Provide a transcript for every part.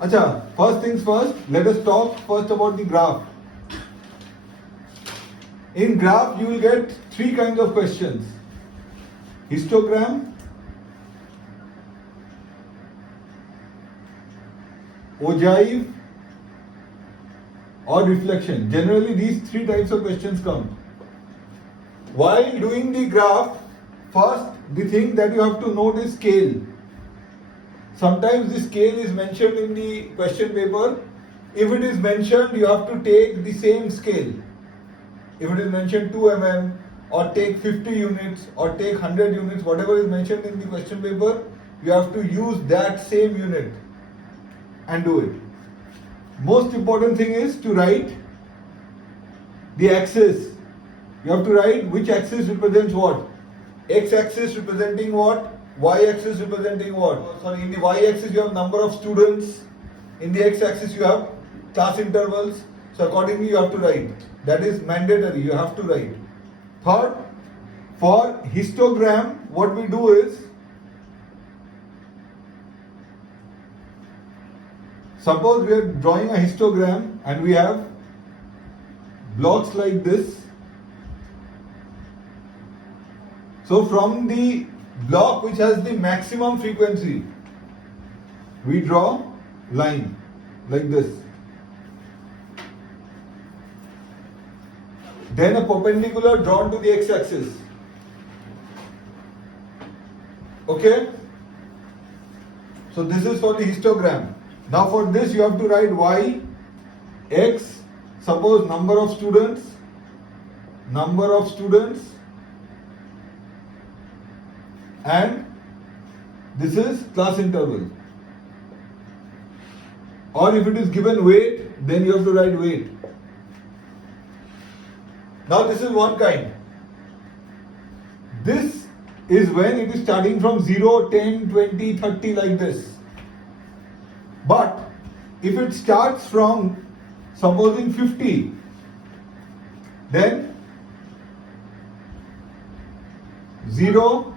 Acha, first things first, let us talk first about the graph. In graph, you will get three kinds of questions. Histogram, ogive, or reflection. Generally, these three types of questions come. While doing the graph, first the thing that you have to note is scale. Sometimes the scale is mentioned in the question paper. If it is mentioned, you have to take the same scale. If it is mentioned 2 mm or take 50 units or take 100 units, whatever is mentioned in the question paper, you have to use that same unit and do it. Most important thing is to write the axis. You have to write which axis represents what. X-axis representing what, Y-axis representing what. Sorry, in the Y-axis you have number of students, in the X-axis you have class intervals. So accordingly you have to write. That is mandatory, you have to write. Third, for histogram, what we do is, suppose we are drawing a histogram and we have blocks like this. So from the block which has the maximum frequency, we draw line like this. Then a perpendicular drawn to the x-axis. Okay? So this is for the histogram. Now for this you have to write y, x, suppose number of students, and this is class interval. Or if it is given weight, then you have to write weight. Now this is one kind. This is when it is starting from 0, 10, 20, 30 like this. But if it starts from supposing 50, then 0,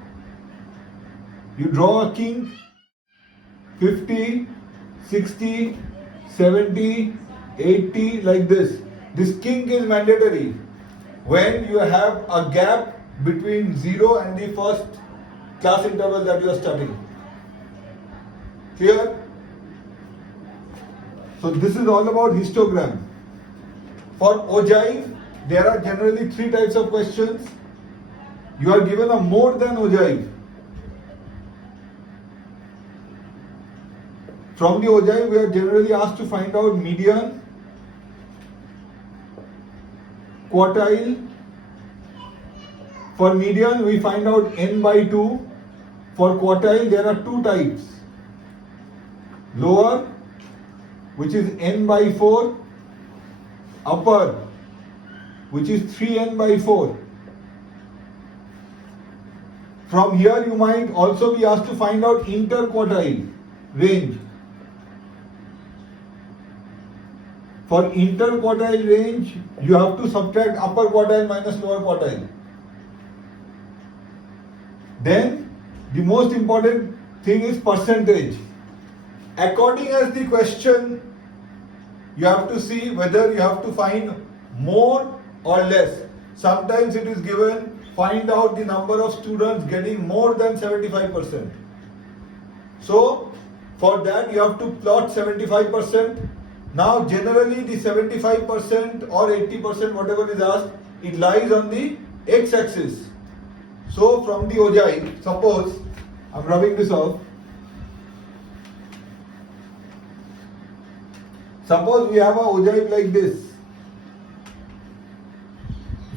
you draw a king, 50, 60, 70, 80 like this. This king is mandatory when you have a gap between 0 and the first class interval that you are studying. Clear? So this is all about histogram. For ogive, there are generally three types of questions. You are given a more than ogive. From the ogive, we are generally asked to find out median, quartile. For median, we find out n by 2. For quartile, there are two types. Lower, which is n by 4. Upper, which is 3n by 4. From here, you might also be asked to find out interquartile range. For interquartile range, you have to subtract upper quartile minus lower quartile. Then, the most important thing is percentage. According as the question, you have to see whether you have to find more or less. Sometimes it is given, find out the number of students getting more than 75%. So, for that you have to plot 75%. Now generally the 75% or 80%, whatever is asked, it lies on the x-axis. So from the ogive, suppose I am rubbing this off. Suppose we have a ogive like this.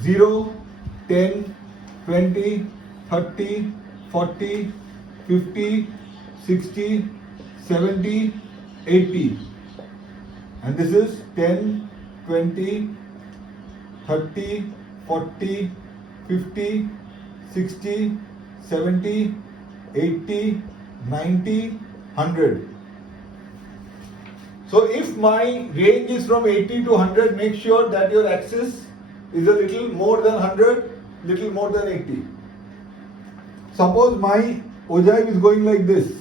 0, 10, 20, 30, 40, 50, 60, 70, 80. And this is 10, 20, 30, 40, 50, 60, 70, 80, 90, 100. So if my range is from 80 to 100, make sure that your axis is a little more than 100, little more than 80. Suppose my ogive is going like this.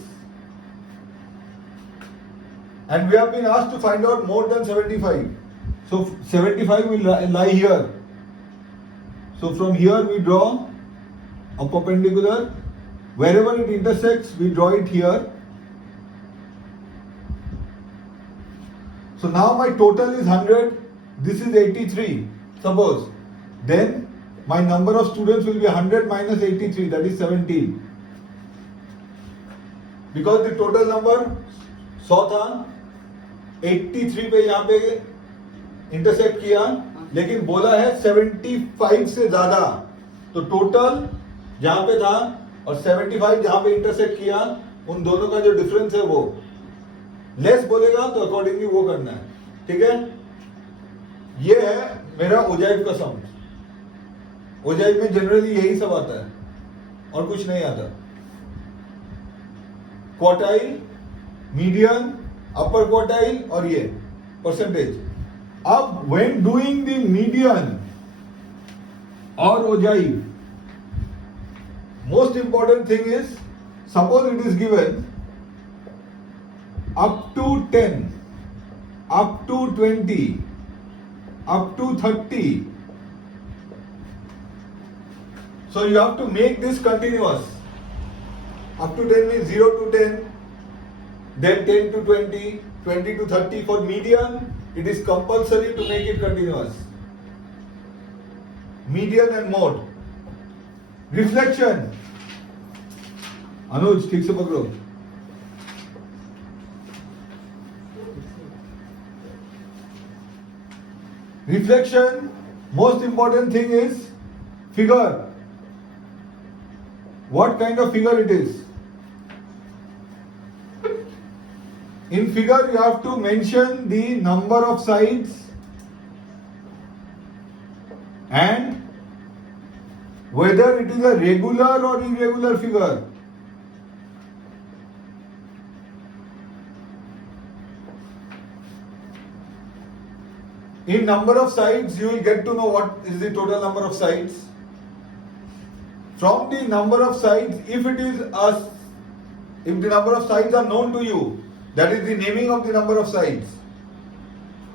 and we have been asked to find out more than 75. So 75 will lie here. So from here we draw a perpendicular. Wherever it intersects, we draw it here. So now my total is 100. This is 83. Suppose. Then my number of students will be 100 minus 83. That is 17. Because the total number 100 था, 83 पे यहाँ पे intersect किया, लेकिन बोला है 75 से ज्यादा. तो टोटल जहां पे था और 75 जहां पे इंटरसेक्ट किया, उन दोनों का जो डिफरेंस है वो लेस बोलेगा तो अकॉर्डिंगली वो करना है. ठीक है, ये है मेरा ओजाइव का सम. ओजाइव में जनरली यही सब आता है और कुछ नहीं आता. क्वार्टाइल, मीडियन, अपर क्वार्टाइल और ये परसेंटेज. अब व्हेन डूइंग द मीडियन और ogive, most important thing is, suppose it is given up to 10, up to 20, up to 30. So you have to make this continuous. Up to 10 means 0 to 10, then 10 to 20, 20 to 30. For median, it is compulsory to make it continuous. Median and mode. Reflection. अनुज ठीक से पकड़ो. Reflection, most important thing is figure. What kind of figure it is? In figure you have to mention the number of sides and whether it is a regular or irregular figure. In number of sides, you will get to know what is the total number of sides. From the number of sides, if the number of sides are known to you, that is the naming of the number of sides,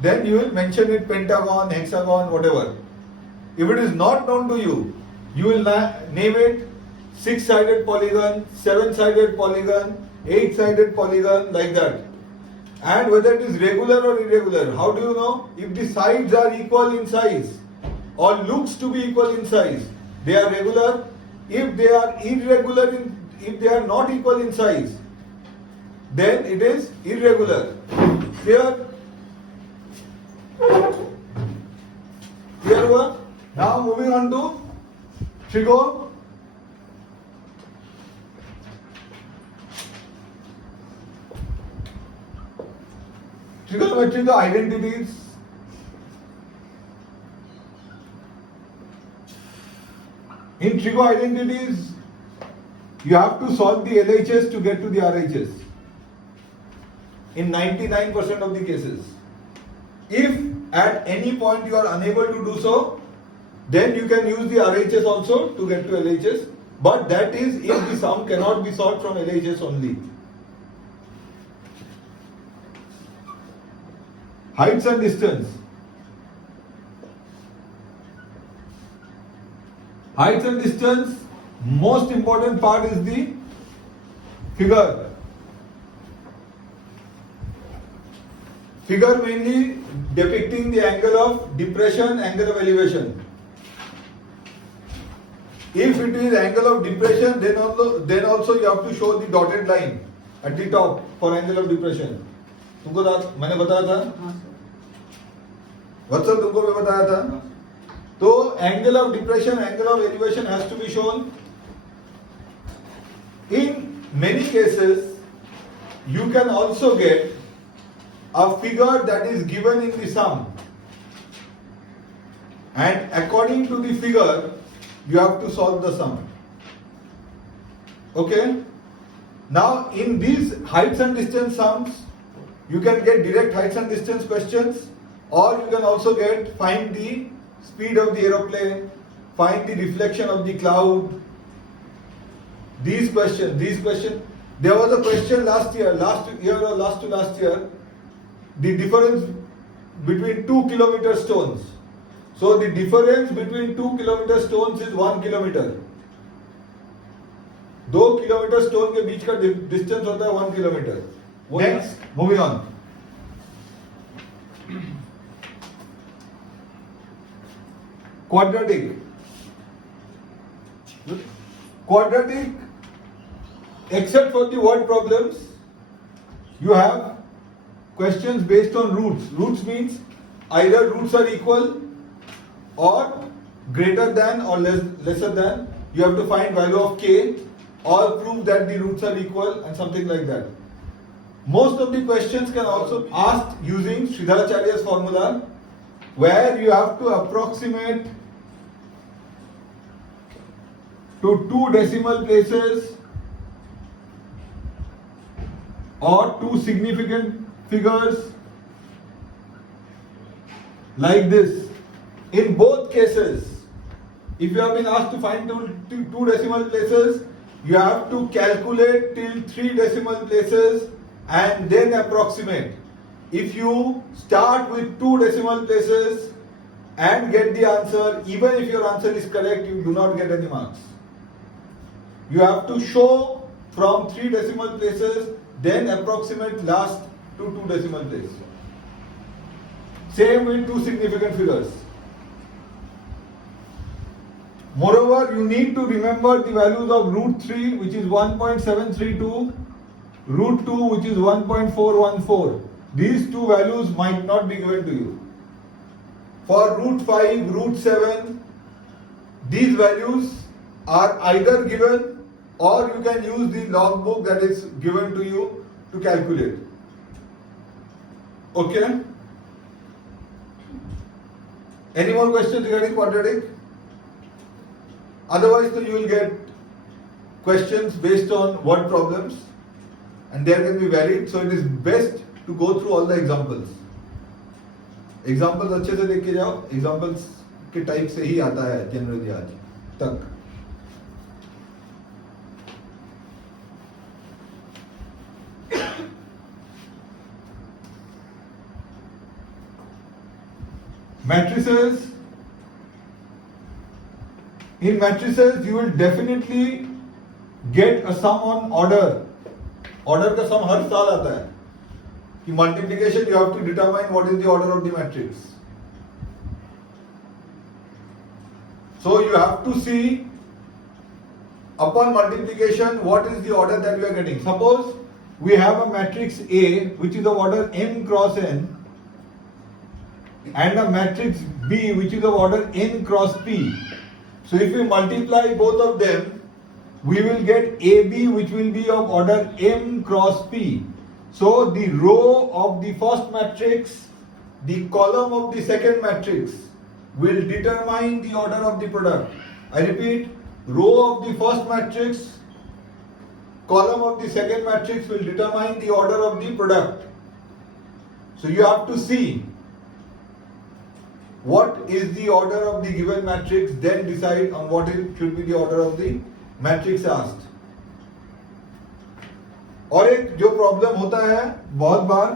then you will mention it pentagon, hexagon, whatever. If it is not known to you, you will name it 6-sided polygon, 7-sided polygon, 8-sided polygon, like that. And whether it is regular or irregular, how do you know? If the sides are equal in size or looks to be equal in size, they are regular. If they are irregular, if they are not equal in size, then it is irregular. Clear? Clear हुआ? Now moving on to trigo. Trigonometric identities. In trigo identities, you have to solve the LHS to get to the RHS. In 99% of the cases. If at any point you are unable to do so, then you can use the RHS also to get to LHS. But that is if the sum cannot be solved from LHS only. Heights and distance. Heights and distance, most important part is the figure. Figure mainly depicting the angle of depression, angle of elevation. If it is angle of depression, then also you have to show the dotted line at the top for angle of depression. तुमको मैंने बताया था, वत्सल तुमको मैं बताया था. तो angle of depression, angle of elevation has to be shown. In many cases, you can also get a figure that is given in the sum, and according to the figure, you have to solve the sum. Okay? Now, in these heights and distance sums, you can get direct heights and distance questions, or you can also get find the speed of the aeroplane, find the reflection of the cloud. These questions. There was a question last year or last to last year, the difference between 2 kilometer stones. So the difference between 2 kilometer stones is 1 kilometer. 2 kilometre stone के बीच का distance होता है 1 kilometre. Next, moving on. Quadratic. Quadratic, except for the word problems, you have questions based on roots. Roots means either roots are equal or greater than or lesser than. You have to find value of k or prove that the roots are equal and something like that. Most of the questions can also be asked using Sridharacharya's formula, where you have to approximate to 2 decimal places or 2 significant figures like this. In both cases, if you have been asked to find two decimal places, you have to calculate till 3 decimal places and then approximate. If you start with 2 decimal places and get the answer, even if your answer is correct, you do not get any marks. You have to show from 3 decimal places, then approximate last to 2 decimal places. Same with 2 significant figures. Moreover, you need to remember the values of root 3, which is 1.732, root 2, which is 1.414. These 2 values might not be given to you. For root 5, root 7, these values are either given or you can use the logbook that is given to you to calculate. Okay? Any more questions regarding quadratic? Otherwise, so you will get questions based on word problems and there can be varied. So it is best to go through all the examples. Examples अच्छे से देख के जाओ. Examples के type से ही आता है generally आज तक. Matrices. In matrices, you will definitely get a sum on order. Order का sum हर साल आता है. कि multiplication you have to determine what is the order of the matrix. So you have to see upon multiplication what is the order that we are getting. Suppose we have a matrix A which is of order m cross n and a matrix B which is of order n cross p. So if we multiply both of them, we will get AB which will be of order m cross p. So the row of the first matrix, the column of the second matrix will determine the order of the product. I repeat, row of the first matrix, column of the second matrix will determine the order of the product. So you have to see what is the order of the given matrix, then decide on what should be the order of the matrix asked. और एक जो problem होता है बहुत बार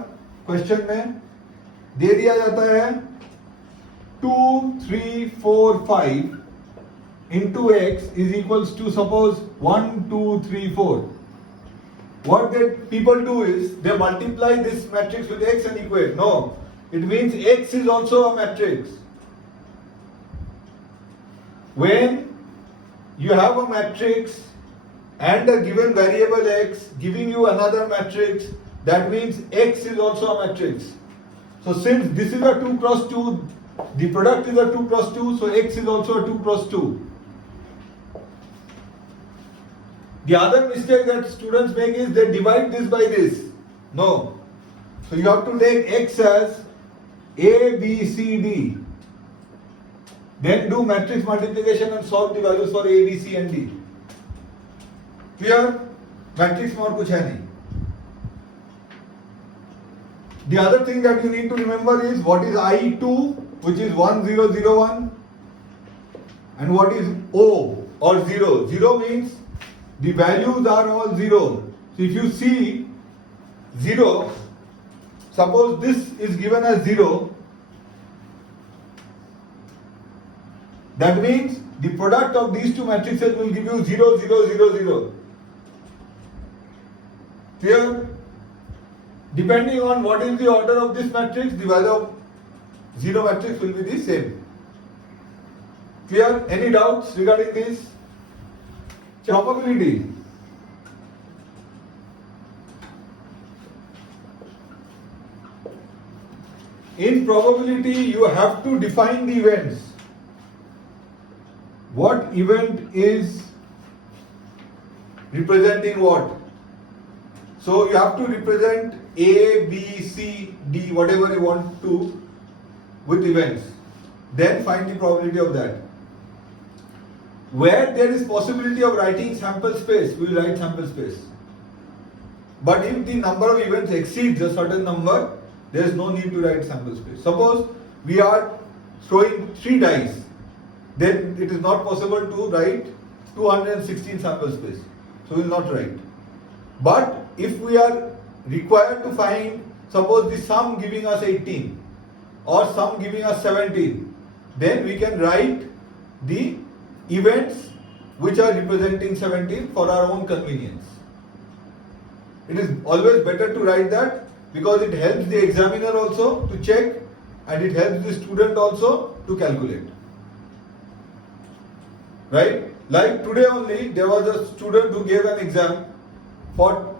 question में दे दिया जाता है 2, 3, 4, 5 into x is equals to suppose 1, 2, 3, 4. What that people do is they multiply this matrix with x and equate. No, it means x is also a matrix. When you have a matrix and a given variable x giving you another matrix, that means x is also a matrix. So since this is a 2 cross 2, the product is a 2 cross 2, so x is also a 2 cross 2. The other mistake that students make is they divide this by this. No. So you have to take x as A, B, C, D. Then do matrix multiplication and solve the values for A, B, C and D. Clear? Matrix में और कुछ है नहीं. The other thing that you need to remember is what is I2, which is 1, 0, 0, 1, and what is O or 0. 0 means the values are all 0. So if you see 0, suppose this is given as 0, that means the product of these two matrices will give you 0, 0, 0, 0. Clear? Depending on what is the order of this matrix, the value of 0 matrix will be the same. Clear? Any doubts regarding this? Probability. In probability, you have to define the events. What event is representing what? So you have to represent A, B, C, D, whatever you want to with events. Then find the probability of that. Where there is possibility of writing sample space, we will write sample space. But if the number of events exceeds a certain number, there is no need to write sample space. Suppose we are throwing 3 dice, then it is not possible to write 216 sample space. So we will not write. But if we are required to find, suppose the sum giving us 18 or sum giving us 17, then we can write the events which are representing 17 for our own convenience. It is always better to write that because it helps the examiner also to check and it helps the student also to calculate. Right? Like today only, there was a student who gave an exam for,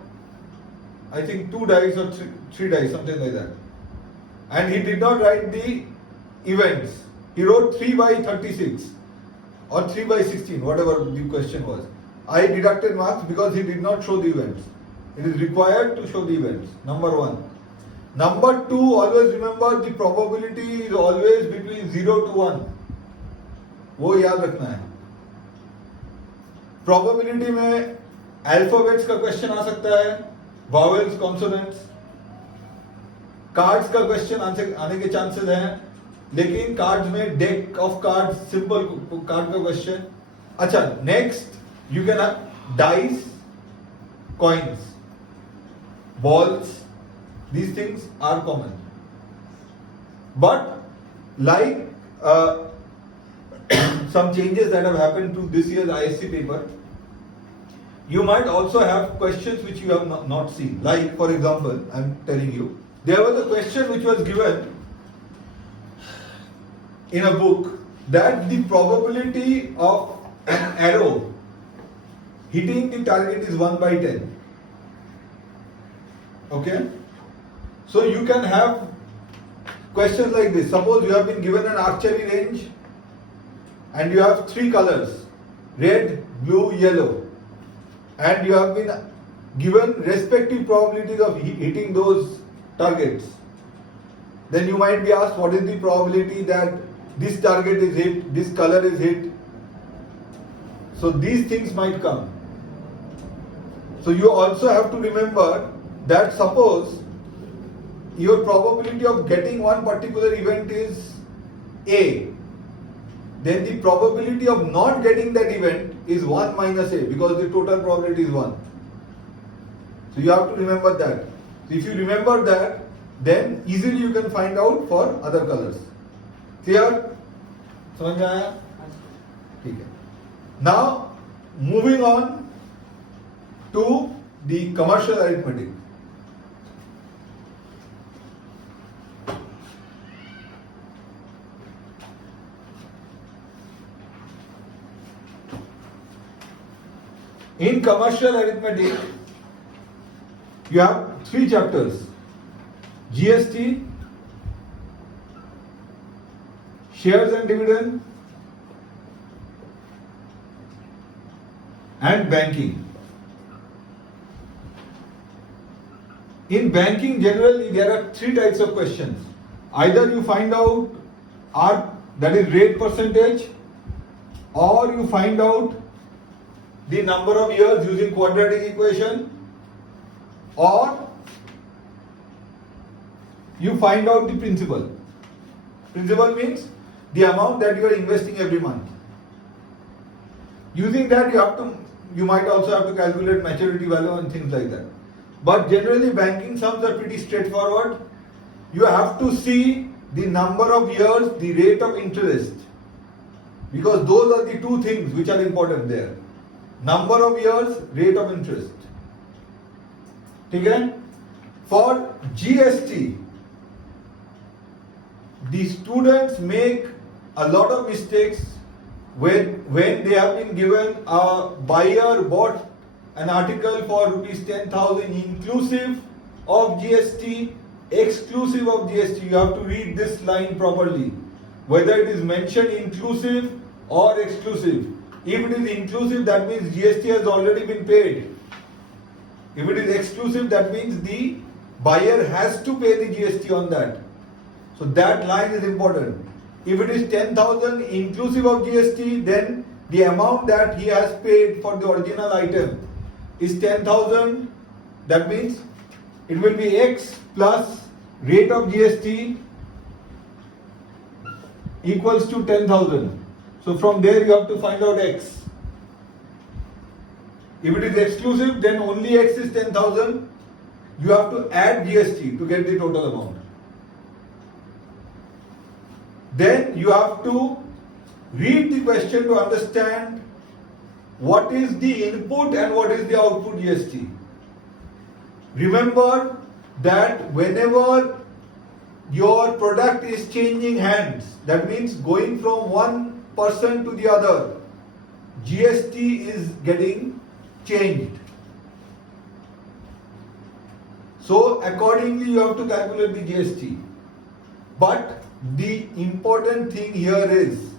I think, 2 dice or 3 dice, something like that. And he did not write the events. He wrote 3 by 36 or 3 by 16, whatever the question was. I deducted marks because he did not show the events. It is required to show the events. Number 1. Number 2, always remember the probability is always between 0 to 1. वो याद रखना है. Probability में alphabets का question आ सकता है, vowels, consonants, cards का question आने के chances हैं, लेकिन cards में deck of cards, simple card का question. अच्छा, next you can have dice, coins, balls. These things are common. But like some changes that have happened to this year's ICSE paper, you might also have questions which you have not seen. Like, for example, I am telling you, there was a question which was given in a book that the probability of an arrow hitting the target is 1 by 10. Okay? So you can have questions like this. Suppose you have been given an archery range and you have 3 colors, red, blue, yellow, and you have been given respective probabilities of hitting those targets. Then you might be asked, what is the probability that this target is hit, this color is hit? So these things might come. So you also have to remember that suppose your probability of getting one particular event is A, then the probability of not getting that event is 1 minus A because the total probability is 1. So you have to remember that. So if you remember that, then easily you can find out for other colors. Clear? समझ में आया? ठीक है. Now moving on to the commercial arithmetic. In commercial arithmetic, you have 3 chapters: GST, shares and dividend, and banking. In banking, generally there are 3 types of questions. Either you find out R, that is rate percentage, or you find out the number of years using quadratic equation, or you find out the principal. Principal means the amount that you are investing every month. Using that you might also have to calculate maturity value and things like that. But generally banking sums are pretty straightforward. you have to see the number of years, the rate of interest, because those are the two things which are important there. Number of years, rate of interest. Okay? For GST, the students make a lot of mistakes when they have been given a buyer bought an article for rupees 10,000 inclusive of GST, exclusive of GST. You have to read this line properly. Whether it is mentioned inclusive or exclusive. If it is inclusive, that means GST has already been paid. If it is exclusive, that means the buyer has to pay the GST on that. So that line is important. If it is 10,000 inclusive of GST, then the amount that he has paid for the original item is 10,000. That means it will be X plus rate of GST equals to 10,000. So from there you have to find out X. If it is exclusive, then only X is 10,000. You have to add GST to get the total amount. Then you have to read the question to understand what is the input and what is the output GST. Remember that whenever your product is changing hands, that means going from one person to the other, GST is getting changed. So accordingly you have to calculate the GST. But the important thing here is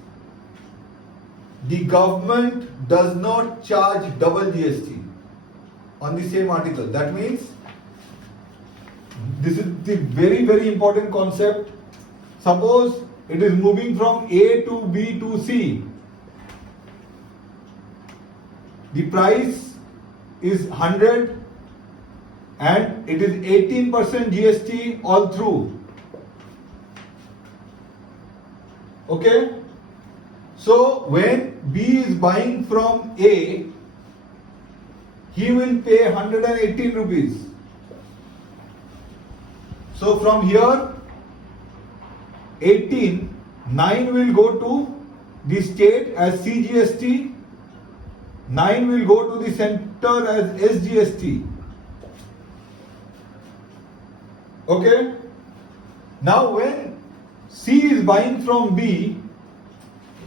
the government does not charge double GST on the same article. That means this is the very, very important concept. Suppose it is moving from A to B to C. The price is 100 and it is 18% GST all through. Okay? So when B is buying from A, he will pay 118 rupees. So from here, 18, 9 will go to the state as CGST, 9 will go to the center as SGST. Okay? Now when C is buying from B,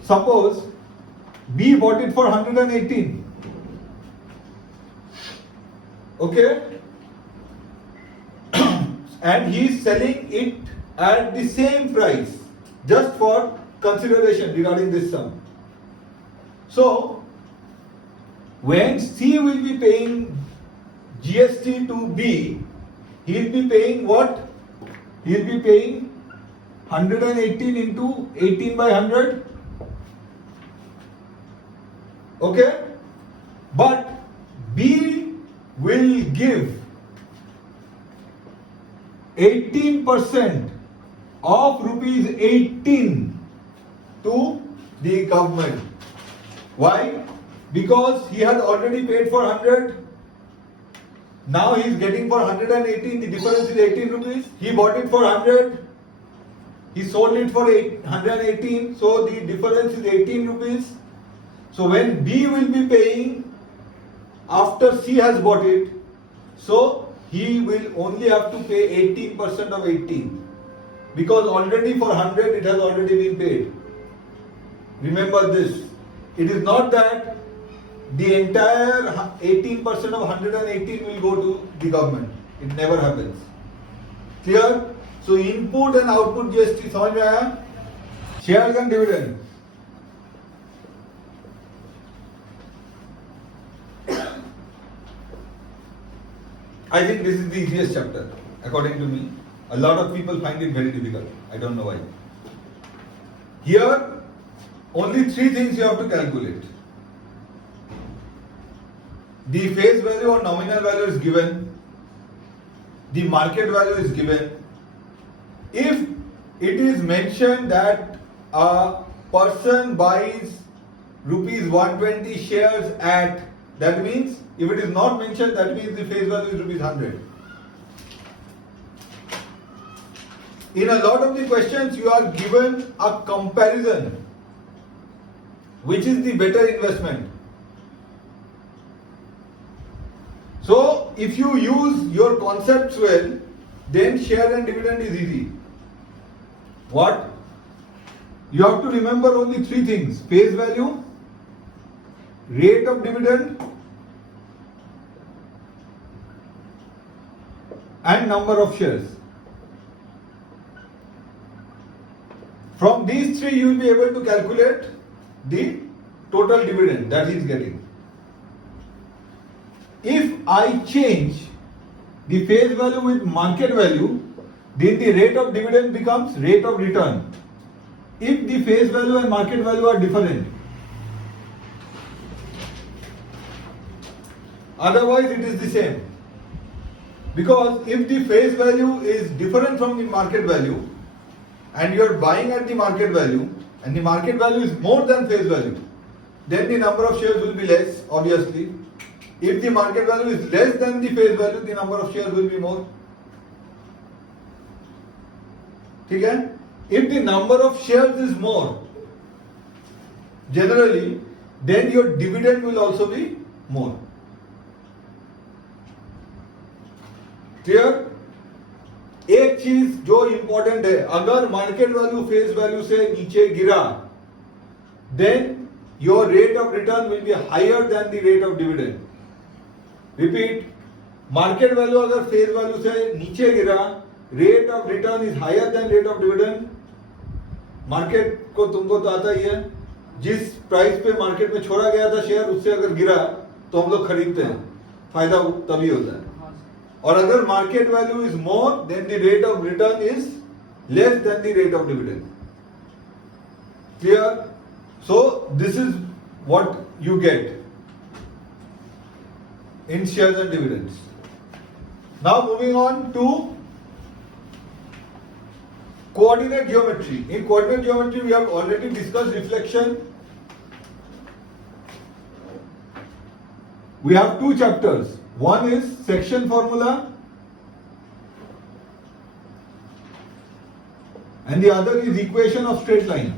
suppose B bought it for 118. Okay? And he is selling it at the same price, just for consideration regarding this sum. So, when C will be paying GST to B, he will be paying what? He will be paying 118 into 18 by 100. Okay? But B will give 18% of rupees 18 to the government. Why? Because he had already paid for 100. Now he is getting for 118. The difference is 18 rupees. He bought it for 100. He sold it for 118. So the difference is 18 rupees. So when B will be paying after C has bought it, so he will only have to pay 18% of 18. Because already for 100 it has already been paid. Remember this. It is not that the entire 18% of 118 will go to the government. It never happens. Clear? So input and output GST समझ में आया? Shares and dividend. I think this is the easiest chapter, according to me. A lot of people find it very difficult. I don't know why. Here, only three things you have to calculate. The face value or nominal value is given. The market value is given. If it is mentioned that a person buys rupees 120 shares at, that means, if it is not mentioned, that means the face value is rupees 100. in a lot of the questions you are given a comparison. Which is the better investment? So if you use your concepts well, then share and dividend is easy. What? You have to remember only three things: face value, rate of dividend, and number of shares. From these three you will be able to calculate the total dividend that he is getting. If I change the face value with market value, then the rate of dividend becomes rate of return. If the face value and market value are different, otherwise it is the same. Because if the face value is different from the market value and you are buying at the market value and the market value is more than face value, then the number of shares will be less, obviously. If the market value is less than the face value, the number of shares will be more. Okay? If the number of shares is more, generally, then your dividend will also be more. Clear? एक चीज जो important है, अगर market value face value से नीचे गिरा, then your rate of return will be higher than the rate of dividend. Repeat, market value अगर face value से नीचे गिरा, rate of return is higher than rate of dividend. Market को तुमको तो आता ही है, जिस प्राइस पे मार्केट में छोड़ा गया था शेयर उससे अगर गिरा तो हम लोग खरीदते हैं, फायदा तभी होता है. और अगर market value is more than the rate of return is less than the rate of dividend. Clear? So this is what you get in shares and dividends. Now moving on to coordinate geometry. In coordinate geometry we have already discussed reflection. We have two chapters. One is section formula and the other is equation of straight line.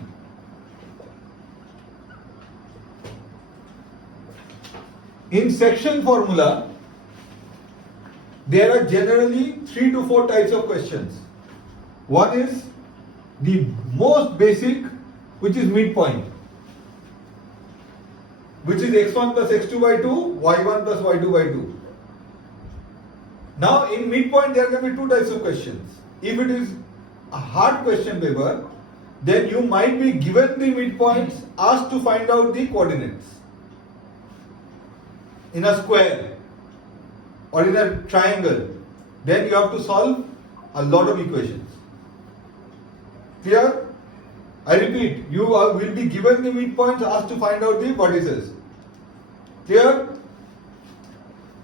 In section formula, there are generally 3 to 4 types of questions. One is the most basic, which is midpoint, which is x1 plus x2 by 2, y1 plus y2 by 2. Now in midpoint there can be two types of questions. If it is a hard question paper, then you might be given the midpoints, asked to find out the coordinates. In a square or in a triangle, then you have to solve a lot of equations. Clear? I repeat, you will be given the midpoints, asked to find out the vertices. Clear?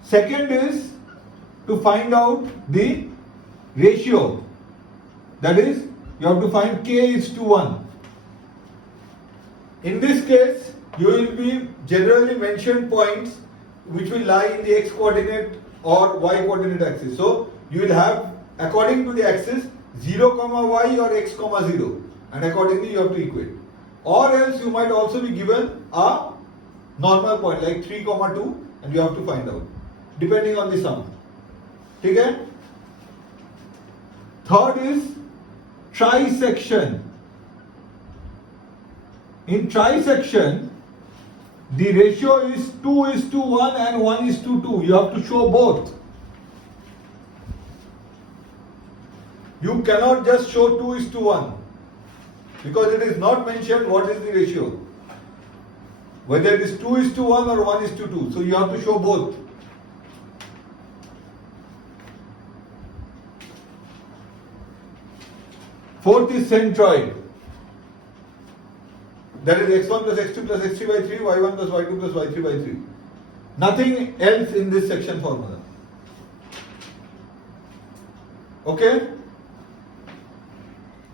Second is to find out the ratio. That is, you have to find k is to 1. In this case, you will be generally mentioned points which will lie in the x coordinate or y coordinate axis. So you will have, according to the axis, 0, y or x, 0, and accordingly you have to equate. Or else you might also be given a normal point like 3, 2 and you have to find out depending on the sum. Okay? Third is trisection. In trisection, the ratio is 2 is to 1 and 1 is to 2. You have to show both. You cannot just show 2 is to 1 because it is not mentioned what is the ratio. Whether it is 2 is to 1 or 1 is to 2. So you have to show both. Fourth is centroid. That is x1 plus x2 plus x3 by 3, y1 plus y2 plus y3 by 3. Nothing else in this section formula. Okay?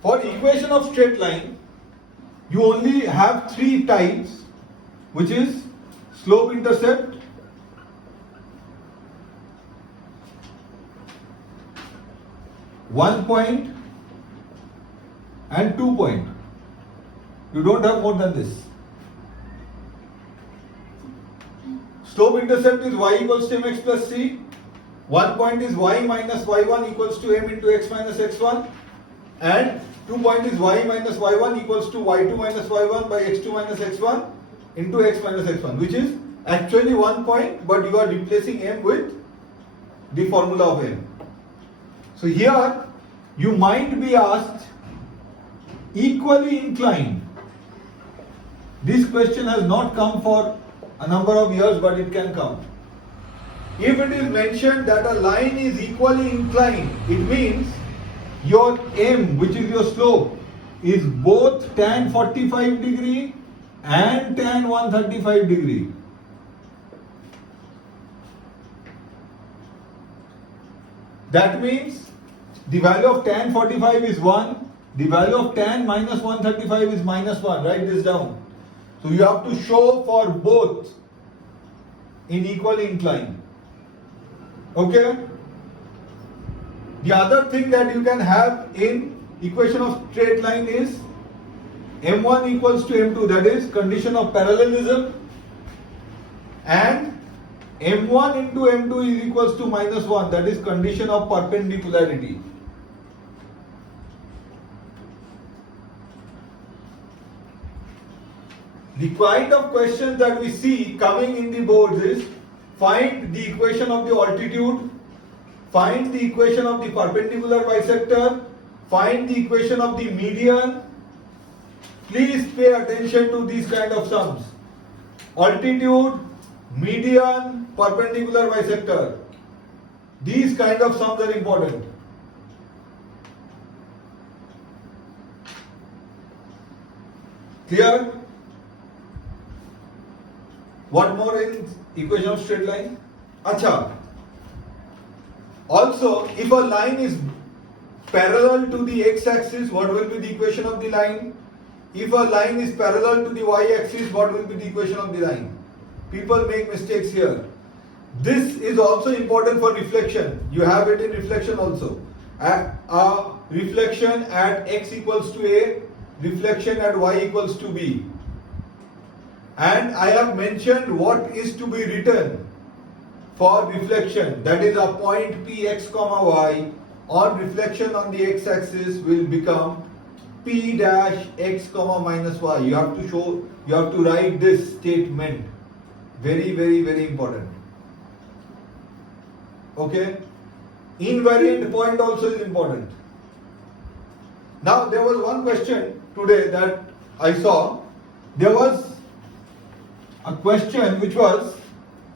For equation of straight line, you only have 3 types, which is slope intercept, one point and 2 point. You don't have more than this. Slope intercept is y equals to mx plus c. 1 point is y minus y1 equals to m into x minus x1. And 2 point is y minus y1 equals to y2 minus y1 by x2 minus x1 into x minus x1, which is actually 1 point, but you are replacing m with the formula of m. So here you might be asked equally inclined. This question has not come for a number of years, but it can come. If it is mentioned that a line is equally inclined, it means your m, which is your slope, is both tan 45 degree and tan 135 degree. That means the value of tan 45 is 1, the value of tan minus 135 is minus 1. Write this down. So you have to show for both in equally inclined. Okay? The other thing that you can have in equation of straight line is m1 equals to m2, that is condition of parallelism, and m1 into m2 is equals to minus 1, that is condition of perpendicularity. The kind of questions that we see coming in the boards is find the equation of the altitude, find the equation of the perpendicular bisector, find the equation of the median. Please pay attention to these kind of sums. Altitude, median, perpendicular bisector. These kind of sums are important. Clear? What more in equation of straight line? Acha. Also, if a line is parallel to the x-axis, what will be the equation of the line? If a line is parallel to the y-axis, what will be the equation of the line? People make mistakes here. This is also important for reflection. You have it in reflection also. A reflection at x equals to a, reflection at y equals to b. And I have mentioned what is to be written for reflection. That is a point p x comma y on reflection on the x-axis will become p dash x comma minus y. You have to show, you have to write this statement. Very, very, very important. Okay? Invariant point also is important. Now there was one question today that I saw. There was a question which was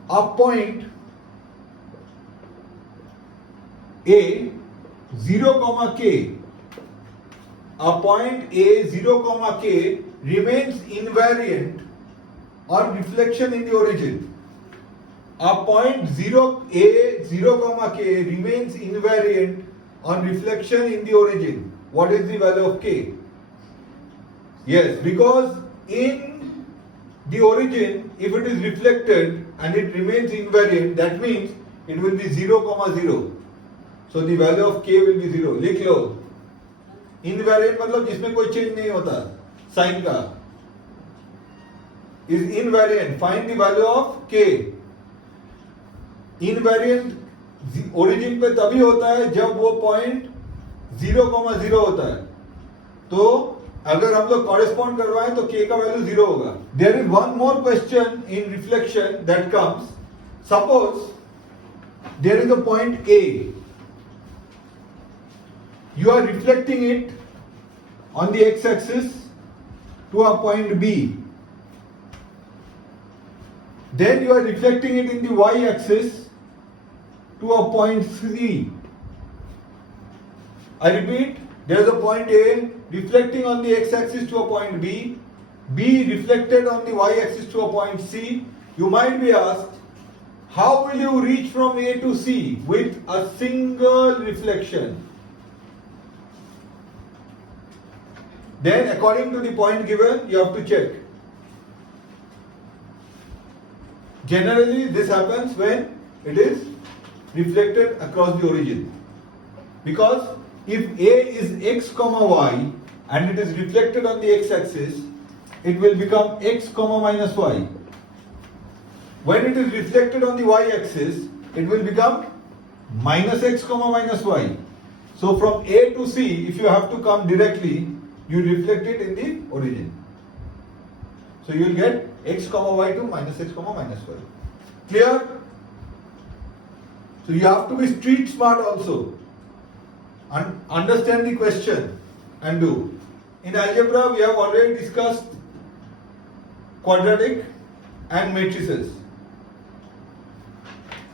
a point A 0 comma k. A point A 0 comma k remains invariant on reflection in the origin. A point 0 A 0 comma k remains invariant on reflection in the origin. What is the value of k? Yes, because in the origin, if it is reflected and it remains invariant, that means it will be 0 comma 0. So the value of k will be 0. लिख लो. Invariant मतलब जिसमें कोई change नहीं होता sign का. Is invariant. Find the value of k. Invariant origin पे तभी होता है जब वो point 0 comma 0 होता है. तो अगर हम लोग correspond करवाएं तो k का value 0 होगा. There is one more question in reflection that comes. Suppose there is a point A. You are reflecting it on the x-axis to a point B. Then you are reflecting it in the y-axis to a point C. I repeat, there is a point A reflecting on the x-axis to a point B, B reflected on the y-axis to a point C. You might be asked, how will you reach from A to C with a single reflection? Then according to the point given, you have to check. Generally, this happens when it is reflected across the origin. Because if A is x comma y and it is reflected on the x-axis, it will become x comma minus y. When it is reflected on the y-axis, it will become minus x comma minus y. So from A to C, if you have to come directly, you reflect it in the origin. So you will get x comma y to minus x comma minus y. Clear? So you have to be street smart also. And understand the question and do. In algebra, we have already discussed quadratic and matrices.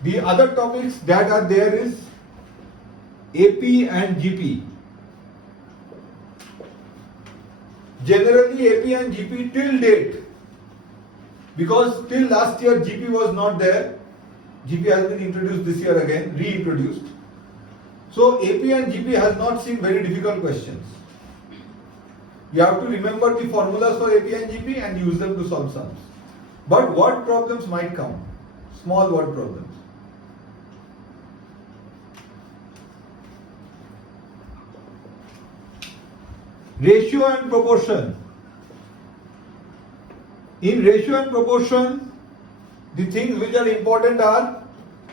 The other topics that are there is AP and GP. Generally AP and GP till date, because till last year GP was not there. GP has been introduced this year again, reintroduced. So AP and GP has not seen very difficult questions. You have to remember the formulas for AP and GP and use them to solve sums. But word problems might come, small word problems. Ratio and proportion. In ratio and proportion, the things which are important are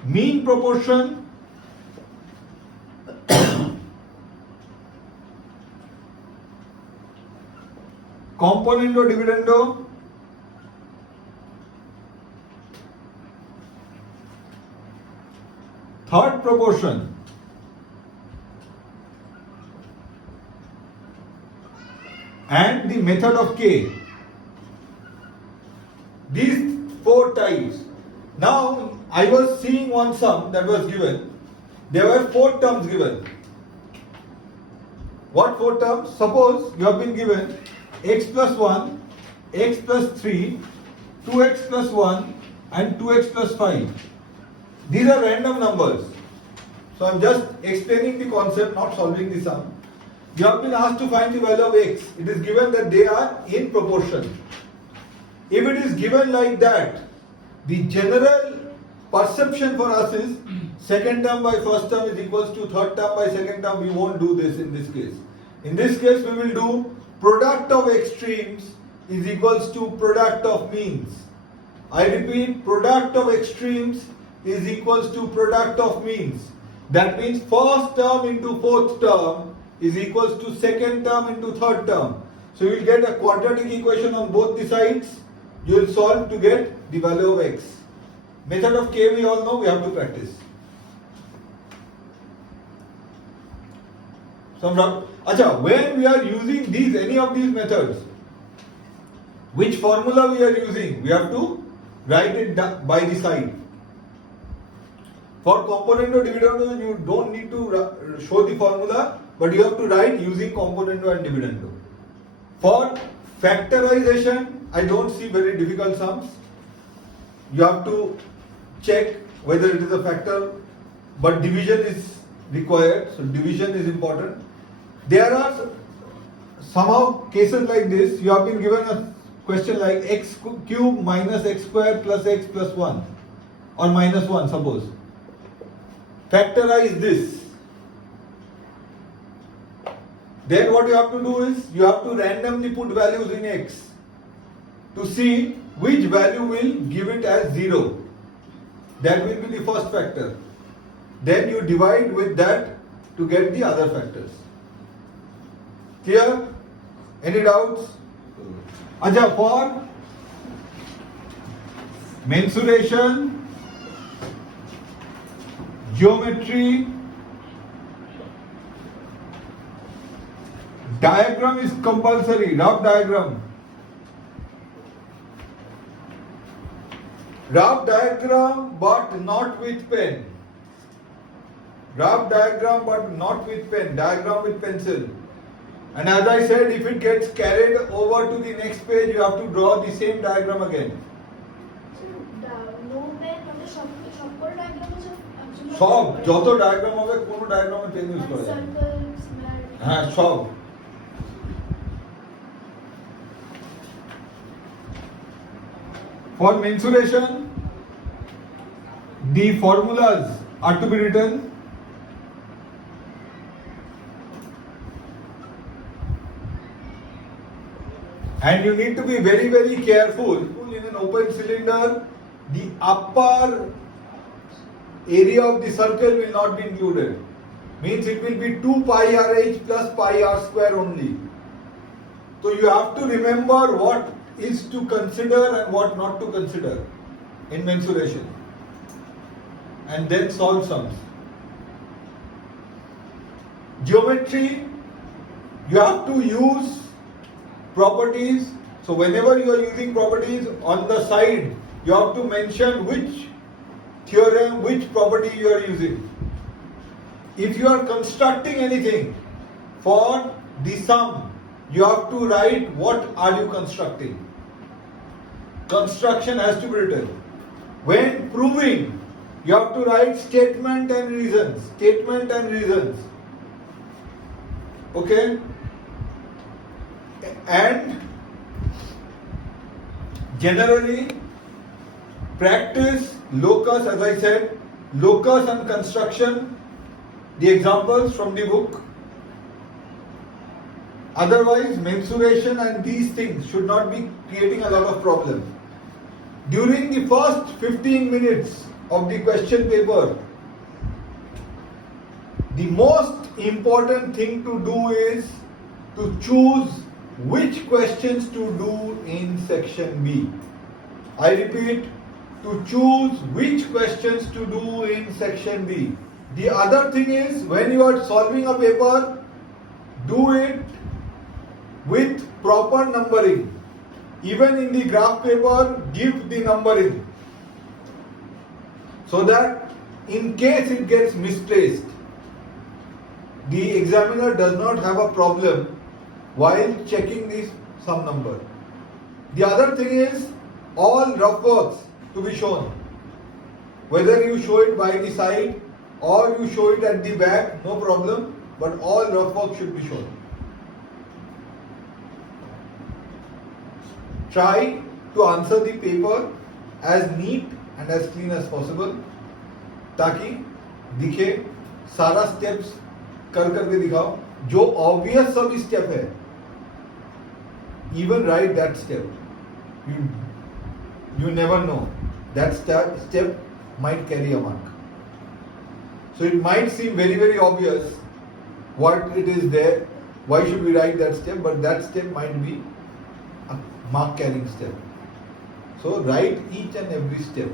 mean proportion, componendo dividendo, third proportion, and the method of K. These four types. Now, I was seeing one sum that was given. There were four terms given. What four terms? Suppose you have been given x plus 1, x plus 3, 2x plus 1 and 2x plus 5. These are random numbers. So I am just explaining the concept, not solving the sum. You have been asked to find the value of x. It is given that they are in proportion. If it is given like that, the general perception for us is second term by first term is equals to third term by second term. We won't do this in this case. In this case, we will do product of extremes is equals to product of means. I repeat, product of extremes is equals to product of means. That means first term into fourth term is equals to second term into third term. So you will get a quadratic equation on both the sides. You will solve to get the value of x. Method of K we all know, we have to practice. When we are using any of these methods, which formula we are using, we have to write it by the side. For componendo dividendo, you don't need to show the formula, but you have to write using componendo and dividendo. For factorization, I don't see very difficult sums. You have to check whether it is a factor, but division is required, so division is important. There are somehow cases like this. You have been given a question like x cube minus x square plus x plus 1 or minus 1, suppose. Factorize this. Then what you have to do is you have to randomly put values in x to see which value will give it as 0. That will be the first factor. Then you divide with that to get the other factors. Clear? Any doubts? For mensuration, geometry, diagram is compulsory, rough diagram. Rough diagram but not with pen. Rough diagram but not with pen. Diagram with pencil. And as I said, if it gets carried over to the next page, you have to draw the same diagram again. No pen, short diagram is actually. Shop, joto diagram hobe, kono diagram mein pen use kora jabe. Circles, हाँ, shop. For mensuration, the formulas are to be written. And you need to be very, very careful. In an open cylinder, the upper area of the circle will not be included. Means it will be 2 pi RH plus pi r square only. So you have to remember what is to consider and what not to consider in mensuration. And then solve sums. Geometry, you have to use properties. So whenever you are using properties, on the side you have to mention which theorem, which property you are using. If you are constructing anything for the sum, you have to write what are you constructing. Construction has to be written. When proving, you have to write statement and reasons. Statement and reasons. Okay? And generally, practice locus, as I said, locus and construction, the examples from the book. Otherwise, mensuration and these things should not be creating a lot of problems. During the first 15 minutes of the question paper, the most important thing to do is to choose which questions to do in section B. I repeat, to choose which questions to do in section B. The other thing is, when you are solving a paper, do it with proper numbering. Even in the graph paper, give the numbering, so that in case it gets misplaced, the examiner does not have a problem while checking the sum number. The other thing is, all rough works to be shown. Whether you show it by the side or you show it at the back, no problem, but all rough work should be shown. Try to answer the paper as neat and as clean as possible, ताकि दिखे सारा steps कर करके दिखाओ. जो obvious सभी step है, even write that step. You never know, that step might carry a mark. So it might seem very, very obvious what it is there, why should we write that step, but that step might be a mark carrying step. So write each and every step.